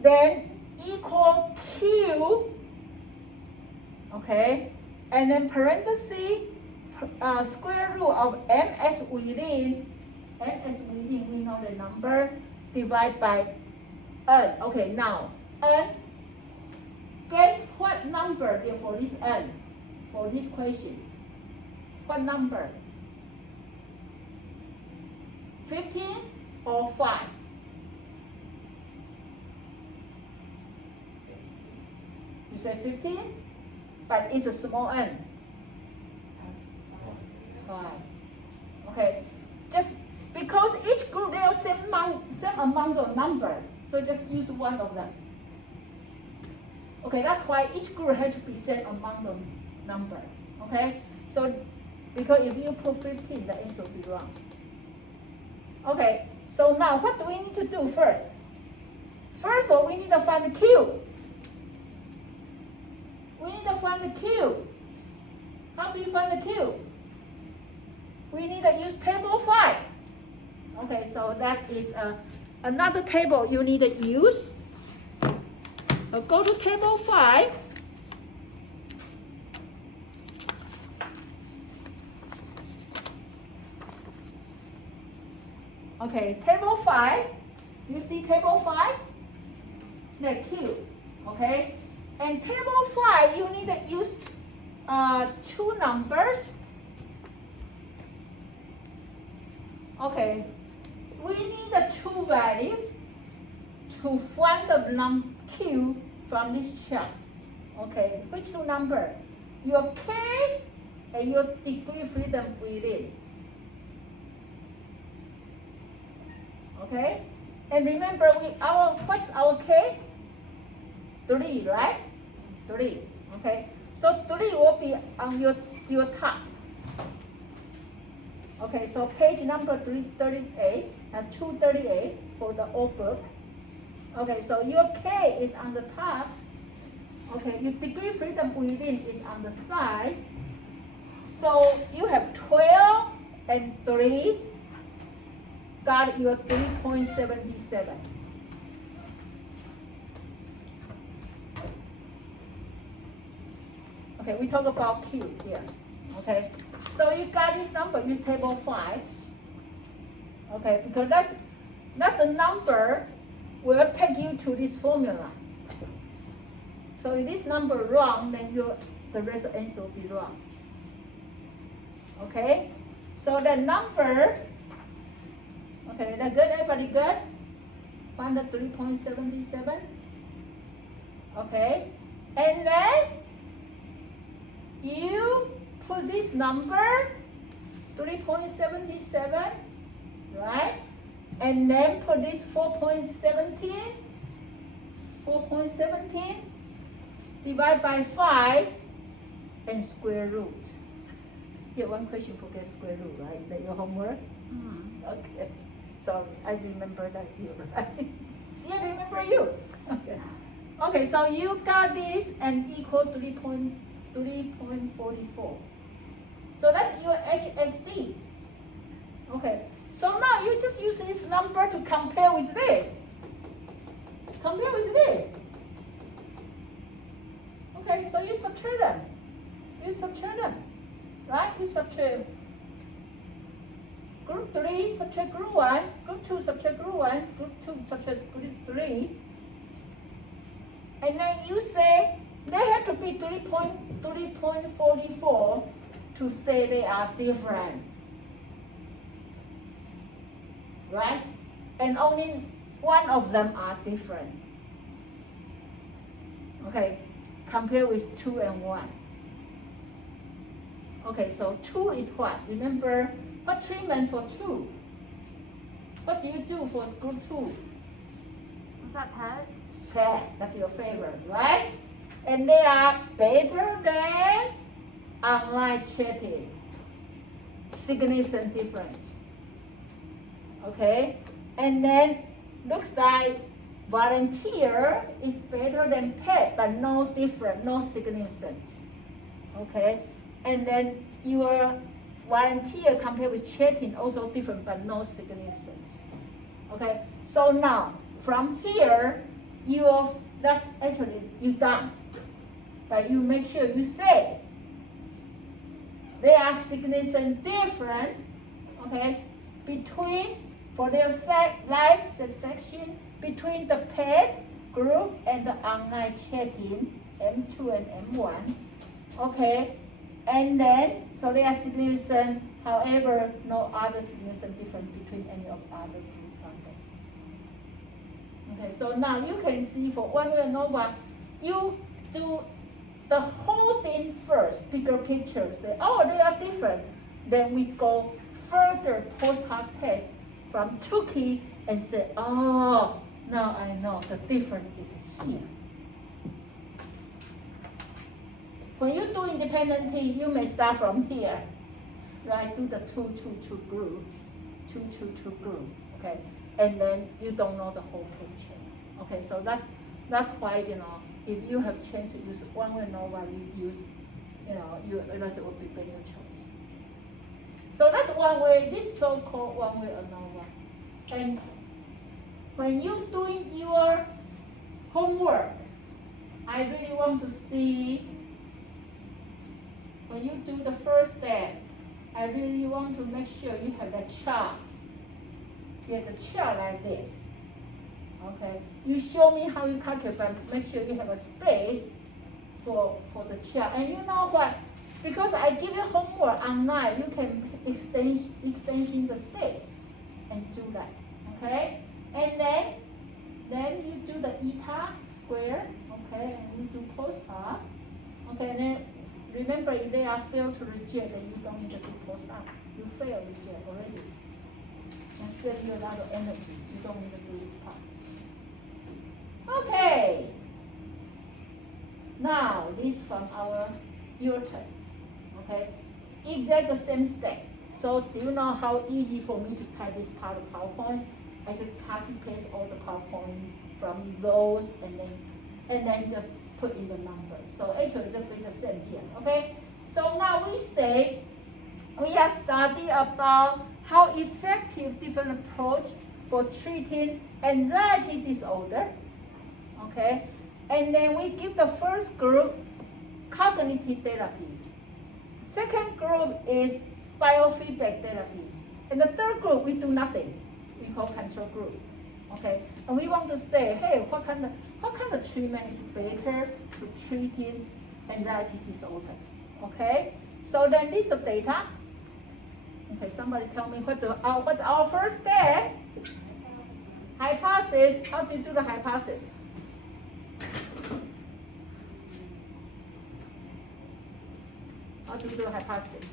then equal Q. Okay, and then parenthesis square root of MS within. MS within we know the number divided by N. Okay, now N. Guess what number there for this N, for these questions? What number? 15 or 5? You say 15, but it's a small n. 5. Okay, just because each group they have same amount of number, so just use one of them. Okay, that's why each group has to be same amount of number. Okay, so because if you put 15, the answer will be wrong. Okay, so now what do we need to do first? First of all, we need to find the cube. We need to find the cube. How do you find the cube? We need to use table 5. Okay, so that is another table you need to use. Go to table 5. Okay, table 5. You see table 5? The cube. Okay, and table 5 you need to use 2 numbers. Okay, we need a 2 value to find the cube from this chart. Okay, which 2 number? Your K and your degree freedom within. Okay, and remember what's our K? 3, right? 3. Okay, so 3 will be on your top. Okay, so page number 338 and 238 for the old book. Okay, so your K is on the top. Okay, your degree freedom within is on the side. So you have 12 and 3, got your 3.77. Okay, we talk about cube here. Okay, so you got this number, use table 5. Okay, because that's a number will take you to this formula. So if this number wrong, then the rest of the answer will be wrong. Okay, so the number, okay, that good, everybody good? Find the 3.77. Okay, and then you put this number 3.77, right? And then put this 4.17 divide by 5 and square root. Here, one question, forget square root, right? Is that your homework? Okay, so I remember that you, right? See, I remember you. Okay, okay, so you got this and equal 3.44. So that's your HSD. Okay, so now you just use this number to compare with this. Compare with this. Okay, so you subtract them. Right? You subtract group 3, subtract group 1, group 2, subtract group 1, group 2, subtract group 3. And then you say they have to be 3.44 to say they are different. Right? And only one of them are different. Okay, compare with 2 and 1. Okay, so 2 is what? Remember, what treatment for 2? What do you do for group 2? Was that pets? Pet, that's your favorite, right? And they are better than online chatting. Significant difference. Okay, and then looks like volunteer is better than pet, but no different, no significant. Okay, and then your volunteer compared with chatting also different, but no significant. Okay, so now from here that's actually you done, but you make sure you say they are significant different. Okay, between for their life satisfaction between the pets group and the online chatting M2 and M1. Okay, And then, so they are significant, however, no other significant difference between any of other groups. Okay, so now you can see for one-way ANOVA, you do the whole thing first, bigger picture, say, oh, they are different. Then we go further post-hoc test from 2 key and say, oh, now I know the difference is here. When you do independent T, you may start from here, right? Do the 2-2-2 group, 2-2-2 group, okay? And then you don't know the whole picture, okay? So that's why, you know, if you have chance to use one-way ANOVA, you use, you know, that would be better choice. So that's one way, this so-called one-way ANOVA. And when you're doing your homework, I really want to see, when you do the first step, I really want to make sure you have the chart. You have the chart like this. Okay, you show me how you calculate, but make sure you have a space for the chart. And you know what? Because I give you homework online, you can extension the space and do that. Okay, and then you do the eta square. Okay, and you do post-hoc. Okay, and then remember, if they are failed to reject, then you don't need to do post-hoc. You fail reject already. And save you a lot of energy. You don't need to do this part. Okay. Now, this from your turn. Okay. Exactly the same step. So, do you know how easy for me to type this part of PowerPoint? I just copy paste all the PowerPoint from those and then just put in the number. So actually that is the same here. Okay. So now we say we are studying about how effective different approach for treating anxiety disorder. Okay. And then we give the first group cognitive therapy. Second group is biofeedback therapy. And the third group we do nothing. We call control group. Okay. And we want to say, hey, what kind of treatment is better to treating anxiety disorder? Okay. So then this is the data. Okay, somebody tell me what's our first step? Hypothesis. How do you do the hypothesis? How do you do the hypothesis?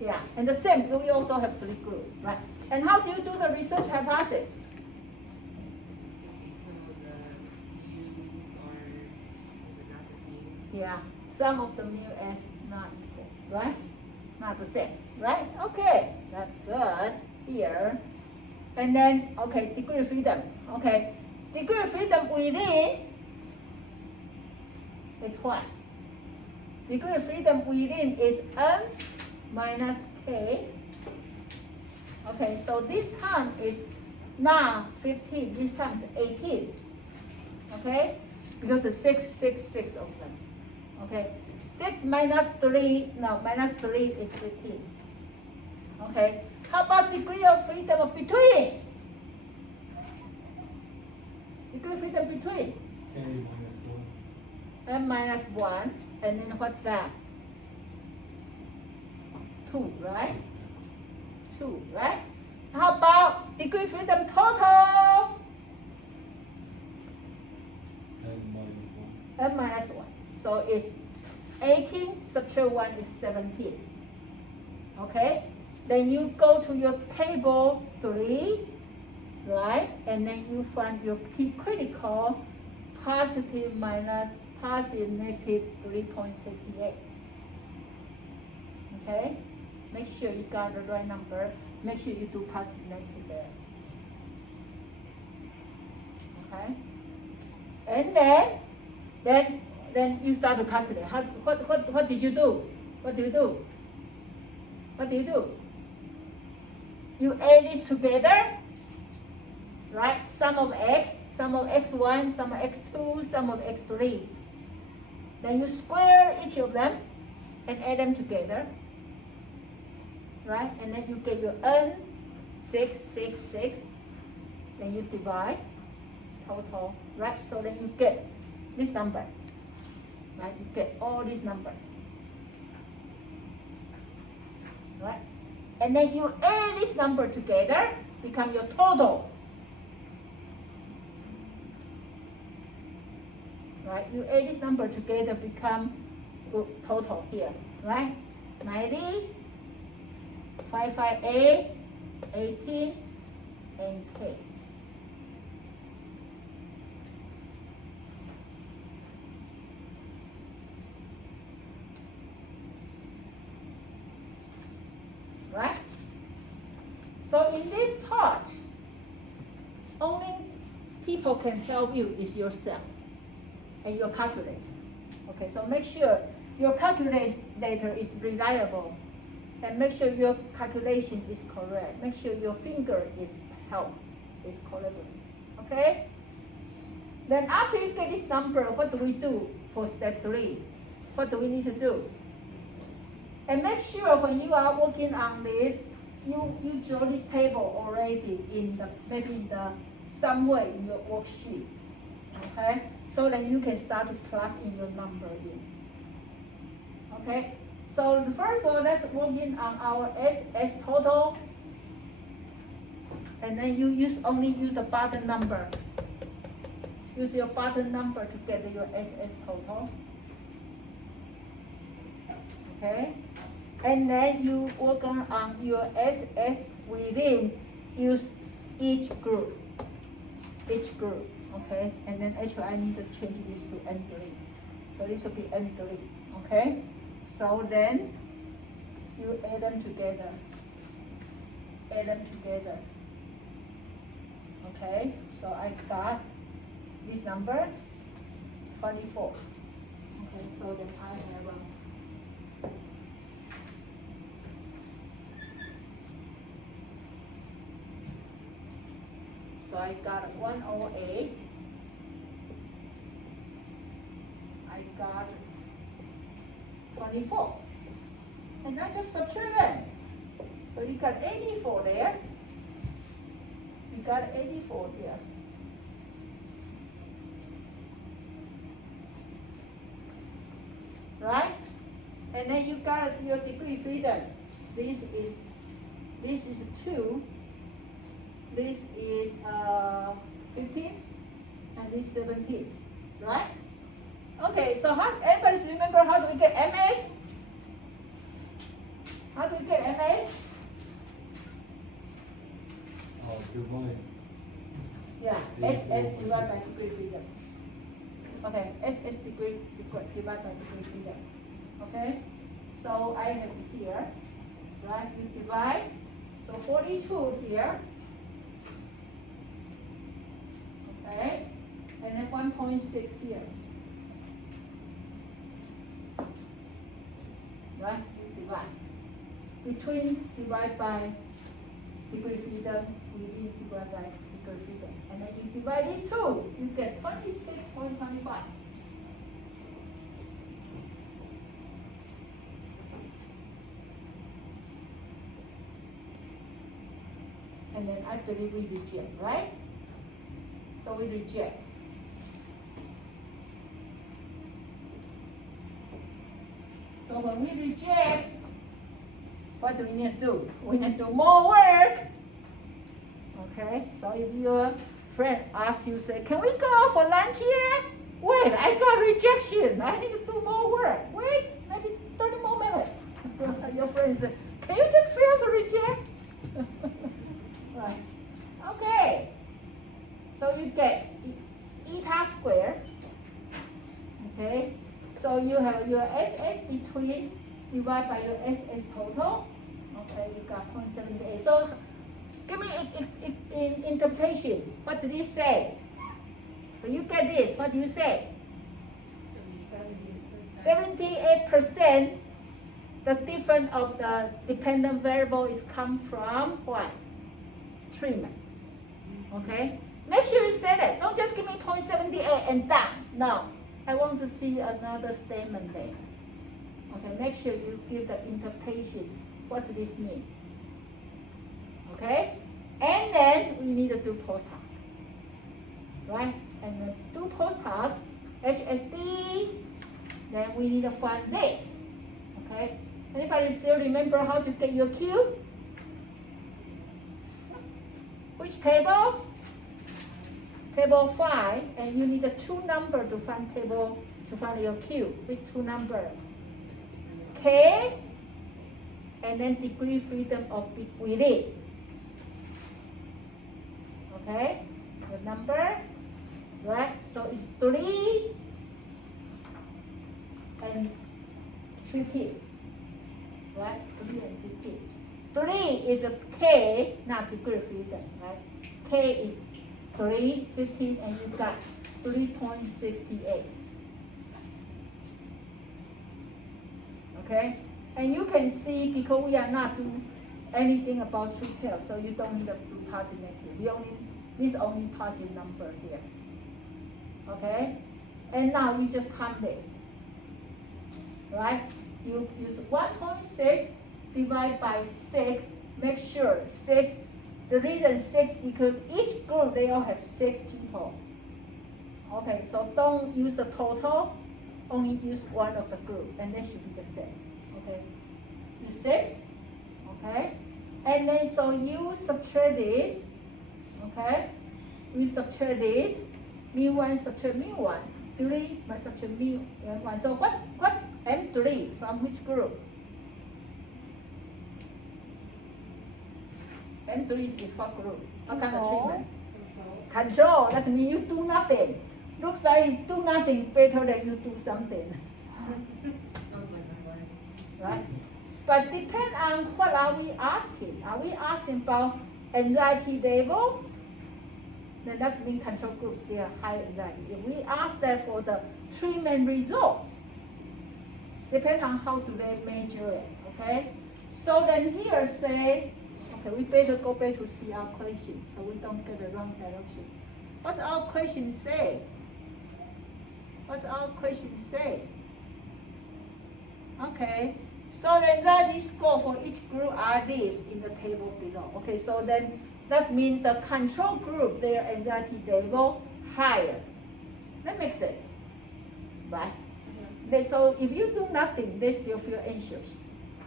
Yeah, and the same, we also have three groups, right? And how do you do the research hypothesis? Yeah, sum of the mu s not equal, right? Not the same, right? Okay, that's good. Here. And then, okay, degree of freedom. Okay, degree of freedom within is what? Degree of freedom within is n minus k. Okay, so this time is now 15, this time is 18. Okay, because it's 6 of them. Okay, 6 minus 3, no, minus 3 is 15. Okay, how about degree of freedom of between? Degree of freedom between? K minus 1. N minus 1, and then what's that? 2, right? 2, right? How about degree of freedom total? N minus 1. So it's 18 subtract 1 is 17. Okay? Then you go to your table 3, right? And then you find your key critical positive minus positive negative 3.68. Okay? Make sure you got the right number. Make sure you do positive negative there. Okay? And then you start to calculate. What did you do? What do you do? What do you do? You add this together, right? Sum of x1, sum of x2, sum of x3. Then you square each of them and add them together, right? And then you get your n 6, 6, 6. Then you divide total, right? So then you get this number. right? You get all these numbers, right? And then you add this number together, become your total. Right? You add this number together, become total here, right? 90, 558, 18, and K. Right? So in this part, only people can help you is yourself and your calculator. Okay, so make sure your calculator is reliable and make sure your calculation is correct. Make sure your finger is held, is collaborating. Okay? Then after you get this number, what do we do for step 3? What do we need to do? And make sure when you are working on this, you draw this table already in the maybe in the somewhere in your worksheet. Okay? So that you can start to plug in your number in. Okay? So first of all, let's work in on our SS total. And then you only use the bottom number. Use your bottom number to get your SS total. Okay? And then you work on your SS within, use each group. Each group. Okay? And then actually I need to change this to N3. So this will be N3. Okay? So then you add them together. Add them together. Okay? So I got this number 24. Okay, so then I have so I got 108. I got 24. And I just subtract them. So you got 84 there. You got 84 here. Right? And then you got your degree freedom. This is 2. This is 15, and this 17, right? Okay, so everybody remember how do we get MS? How do we get MS? Oh, divide. Yeah, SS divided by degree freedom. Okay, SS degree divided by degree freedom. Okay, so I have here, right? You divide, so 42 here. Okay, and then 1.6 here. Right, you divide. Between divide by degree freedom, within divide by degree freedom. And then you divide these two, you get 26.25. And then I believe we reject, right? So we reject. So when we reject, what do we need to do? We need to do more work. Okay, so if your friend asks you, say, can we go out for lunch yet? Wait, I got rejection. I need to do more work. Wait, maybe 30 more minutes. Your friend says, can you just fail to reject? Right. Okay. So you get eta squared. Okay. So you have your SS between divided by your SS total. Okay, you got 0.78. So give me in interpretation. What did he say? When you get this, what do you say? 78%. The difference of the dependent variable is come from what? Treatment. Okay? Make sure you say that. Don't just give me 0.78 and done. No. I want to see another statement there. Okay, make sure you give the interpretation. What does this mean? Okay? And then we need to do post hoc. Right? And then do post hoc, HSD, Then we need to find this. Okay? Anybody still remember how to get your Q? Which table? Table 5, and you need a 2 number to find your Q. Which 2 number? K, and then degree freedom of with it. Okay? The number, right? So it's 3 and 15. Right? 3 and 15. 3 is a K, not degree freedom, right? K is 3, 15, and you got 3.68. Okay? And you can see, because we are not doing anything about two tails, so you don't need to do positive negative. This only positive number here. Okay? And now we just count this. Right? You use 1.6 divide by 6. Make sure 6. The reason 6 because each group they all have 6 people. Okay, so don't use the total, only use one of the group, and that should be the same. Okay, use 6. Okay, and then so you subtract this. Okay, we subtract this. mu1 subtract mu1. 3 must subtract mu1. So what's M3 from which group? M3 is what group? What kind of treatment? Control. That means you do nothing. Looks like you do nothing is better than you do something. Sounds like my life. Right? But depend on what are we asking. Are we asking about anxiety level? Then that means control groups they are high anxiety. If we ask that for the treatment result, depend on how do they measure it. Okay? So then here say, okay, we better go back to see our question so we don't get the wrong direction. What's our question say? What's our question say? Okay, so the anxiety score for each group are these in the table below. Okay, so then that means the control group, their anxiety level higher. That makes sense, right? So if you do nothing, they still feel anxious,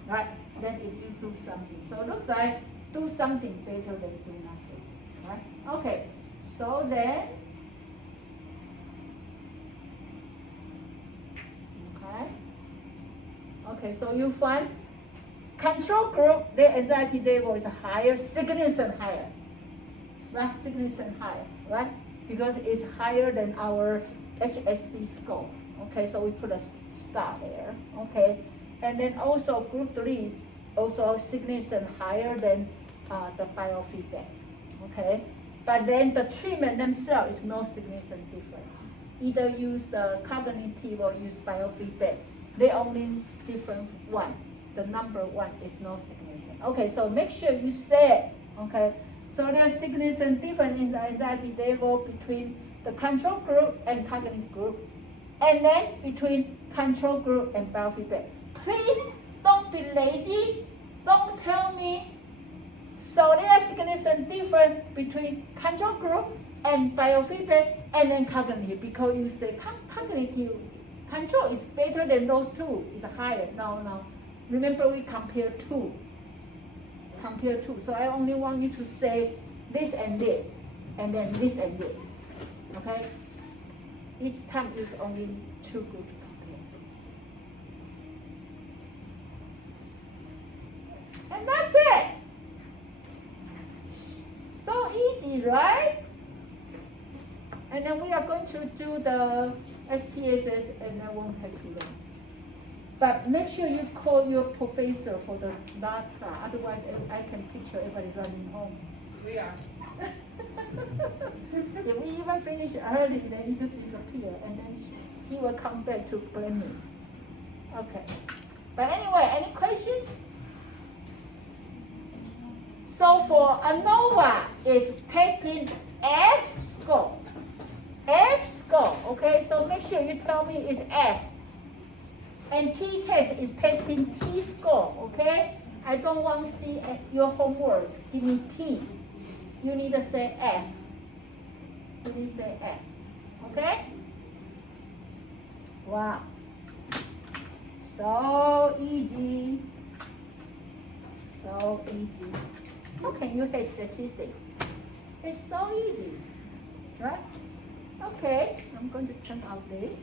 right? Then if you do something, so it looks like do something better than do nothing, right? Okay, so then, okay, so you find control group, their anxiety level is higher, significant higher, right? Significant higher, right? Because it's higher than our HSD score. Okay, so we put a star there. Okay, and then also group 3, also significant higher than the biofeedback. Okay, but then the treatment themselves is no significant different. Either use the cognitive or use biofeedback. They only different one. The number 1 is no significant. Okay, so make sure you say it. Okay, so there's significant difference in the anxiety level between the control group and cognitive group, and then between control group and biofeedback. Please don't be lazy. Don't tell me. So there's significant difference between control group and biofeedback and then cognitive, because you say cognitive control is better than those two, is higher. No. Remember we compare two. So I only want you to say this and this, and then this and this. Okay? Each time use only 2 groups to compare. And that's it. So easy, right? And then we are going to do the SPSS, and that won't take too long. But make sure you call your professor for the last class. Otherwise, I can picture everybody running home. We are. If we even finish early, then you just disappear, and then he will come back to blame me. Okay. But anyway, any questions? So for ANOVA, is testing F score. Okay, so make sure you tell me it's F. And T-test is testing T score, okay? I don't want to see your homework. Give me T. You need to say F. You need to say F, okay? Wow. So easy. So easy. How can you hate statistics? It's so easy, right? Okay, I'm going to turn off this.